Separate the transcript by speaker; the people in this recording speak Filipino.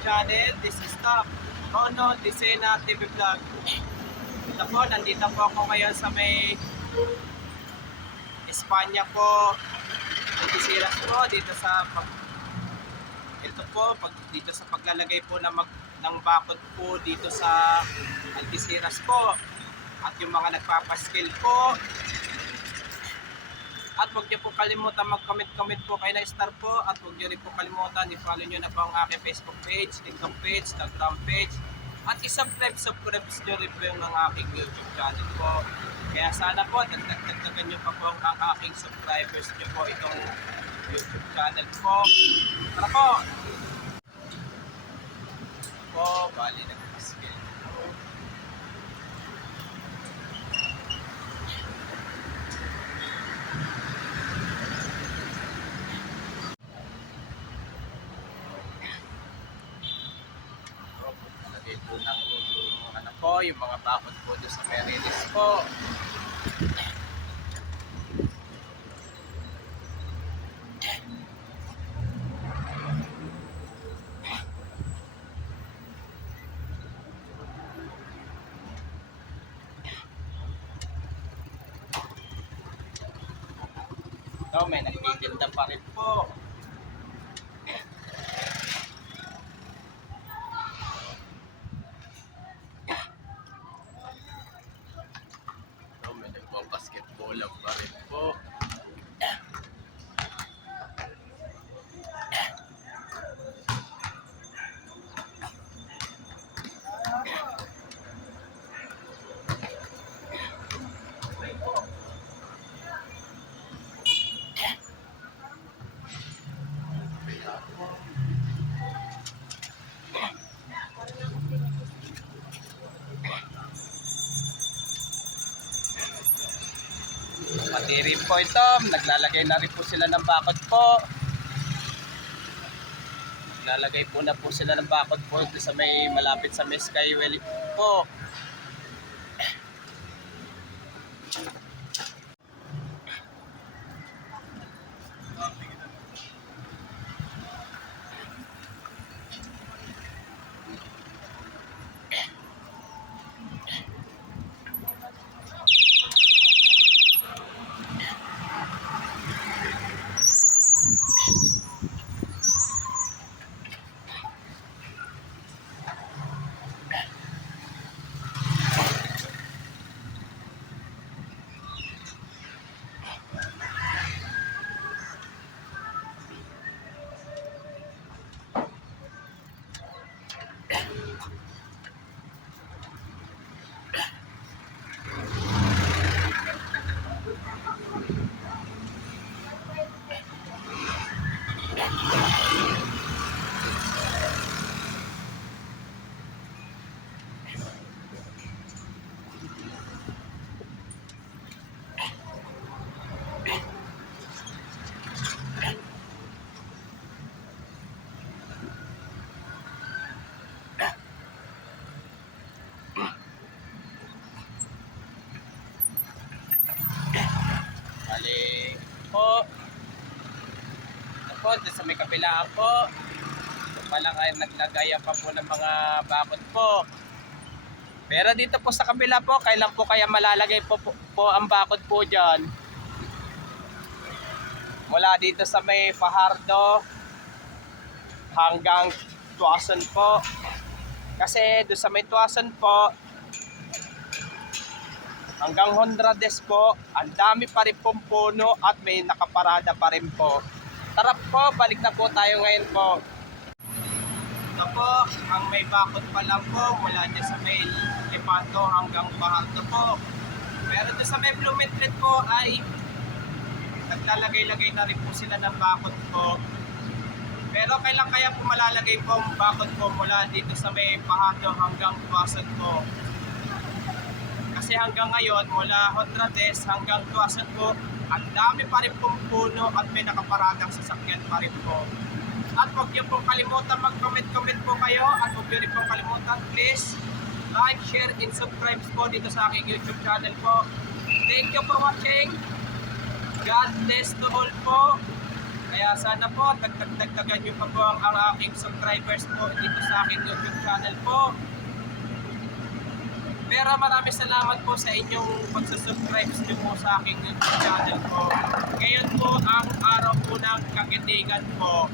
Speaker 1: channel. This is Top Rono Disena TV Vlog. Ito po, nandito po ako ngayon sa may Espanya po. Algeciras po dito sa pag- ito po pag dito sa paglalagay po ng mag, ng bakod po dito sa Algeciras po. At yung mga nagpapaskill po, at huwag niyo po kalimutan mag-comment-comment po kay na-star po. At huwag niyo rin po kalimutan i-follow niyo na po ang aking Facebook page, TikTok page, Instagram page. At isubscribe, subscribe niyo rin po yung ang aking YouTube channel po. Kaya sana po, dagdag-dagdagan niyo pa po ang aking subscribers niyo po itong YouTube channel po. Tara po! Po, bali nagpaskil. Lagay po ng ano po, yung mga bakod po doon sa Merilis po. Ito, may nagtitinda pa rin po. Pati rin po ito, naglalagay na rin po sila ng bakod po. Naglalagay po na po sila ng bakod po sa may malapit sa may Skywell po. Bali po. Ito po, sa may kabilaan po. Palang ay naglagayan pa po ng mga bakod po. Pero dito po sa kabila po, kailan po kaya malalagay po, po, po ang bakod po dyan? Mula dito sa may Fajardo hanggang Tuason po. Kasi doon sa may Tuason po, hanggang Honrades po, ang dami pa rin pong puno at may nakaparada pa rin po. Tara po, balik na po tayo ngayon po. Ito po, ang may bakod pa lang po, mula dyan sa may Lepanto hanggang Bahalto po. Pero doon sa may Blumentritt po ay naglalagay-lagay na rin po sila ng bakod po. Pero kailan kaya po malalagay po ang bakod po mula dito sa may Bahalto hanggang Tuason po? Kasi hanggang ngayon, mula Honrades hanggang Tuasan po, ang dami pa rin pong puno at may nakaparadang sasakyan pa rin po. At huwag niyo pong kalimutan mag-comment-comment po kayo at huwag niyo rin pong kalimutan please like, share, and subscribe po dito sa aking YouTube channel po. Thank you for watching. God bless to all po. Kaya sana po, dagdag-dagdagan nyo pa po ang, ang aking subscribers po dito sa aking YouTube channel po. Pero maraming salamat po sa inyong pagsusubscribe nyo po sa aking channel po. Ngayon po ang araw po ng kagitingan po.